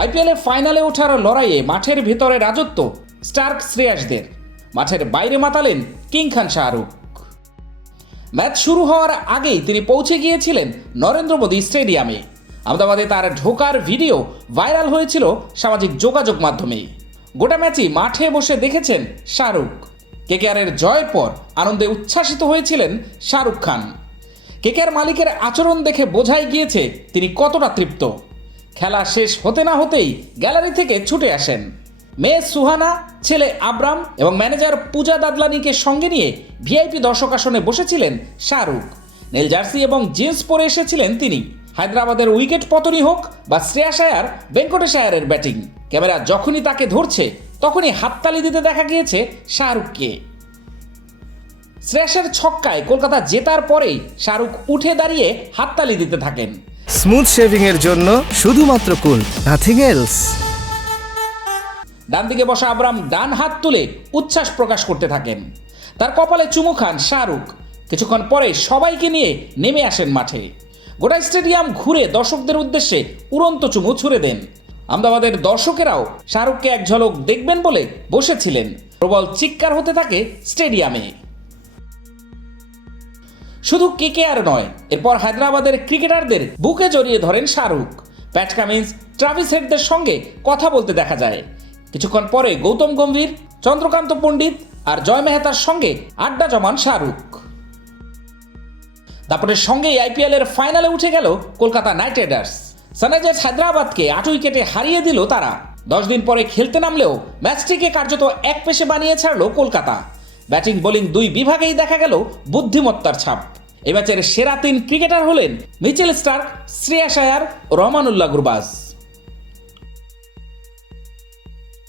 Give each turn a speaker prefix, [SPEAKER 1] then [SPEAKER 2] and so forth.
[SPEAKER 1] আইপিএলে ফাইনালে ওঠার লড়াইয়ে মাঠের ভেতরে রাজত্ব স্টার্ক শ্রেয়াসদের। মাঠের বাইরে মাতালেন কিং খান শাহরুখ। ম্যাচ শুরু হওয়ার আগেই তিনি পৌঁছে গিয়েছিলেন নরেন্দ্র মোদী স্টেডিয়ামে। আহমেদাবাদে তার ঢোকার ভিডিও ভাইরাল হয়েছিল সামাজিক যোগাযোগ মাধ্যমে গোটা ম্যাচই মাঠে বসে দেখেছেন শাহরুখ। কেকেআরের জয়ের পর আনন্দে উচ্ছ্বাসিত হয়েছিলেন শাহরুখ খান। কেকেআর মালিকের আচরণ দেখে বোঝাই গিয়েছে তিনি কতটা তৃপ্ত। খেলা শেষ হতে না হতেই গ্যালারি থেকে ছুটে আসেন। মেয়ে সুহানা, ছেলে আব্রাম এবং ম্যানেজার পূজা দাদলানিকে সঙ্গে নিয়ে ভিআইপি দর্শক আসনে বসেছিলেন শাহরুখ। নীল জার্সি এবং জিন্স পরে এসেছিলেন তিনি। হায়দ্রাবাদের উইকেট পতনই হোক বা শ্রেয়াস আয়ার ভেঙ্কটেশ আয়ারের ব্যাটিং। ক্যামেরা যখনই তাকে ধরছে, তখনই হাততালি দিতে দেখা গিয়েছে শাহরুখকে। শ্রেয়াসের ছক্কায় কলকাতা জেতার পরেই শাহরুখ উঠে দাঁড়িয়ে হাততালি দিতে থাকেন।
[SPEAKER 2] স্মুথ শেভিং এর জন্য শুধুমাত্র কুল নাথিং এলস
[SPEAKER 1] ডান দিকে বসা আবরাম ডান হাত তুলে উচ্ছ্বাস প্রকাশ করতে থাকেন। তার কপালে চুমু খান শাহরুখ। কিছুক্ষণ পরে সবাইকে নিয়ে নেমে আসেন মাঠে। গোটা স্টেডিয়াম ঘুরে দর্শকদের উদ্দেশ্যে উড়ন্ত চুমু ছুড়ে দেন। আমদাবাদের দর্শকেরাও শাহরুখকে এক ঝলক দেখবেন বলে বসেছিলেন। প্রবল চিৎকার হতে থাকে স্টেডিয়ামে। শুধু কেকে আর নয়, এরপর হায়দ্রাবাদের ক্রিকেটারদের বুকে জড়িয়ে ধরেন শাহরুখ। প্যাট কামিন্স ট্রাভিস হেডদের সঙ্গে কথা বলতে দেখা যায়। কিছুক্ষণ পরে গৌতম গম্ভীর, চন্দ্রকান্ত পণ্ডিত আর জয় মেহতার সঙ্গে আড্ডা জমান শাহরুখ। তারপরে সঙ্গেই আইপিএল এর ফাইনালে উঠে গেল কলকাতা নাইট রাইডার্স। সানরাইজার্স হায়দ্রাবাদকে আট উইকেটে হারিয়ে দিল তারা। দশ দিন পরে খেলতে নামলেও ম্যাচটিকে কার্যত এক পেশে বানিয়ে ছাড়লো কলকাতা। ব্যাটিং, বোলিং দুই বিভাগেই দেখা গেল বুদ্ধিমত্তার ছাপ। এ ম্যাচের সেরা তিন ক্রিকেটার হলেন মিচেল স্টার্ক ও রহমানুল্লাহ গুরবাজ।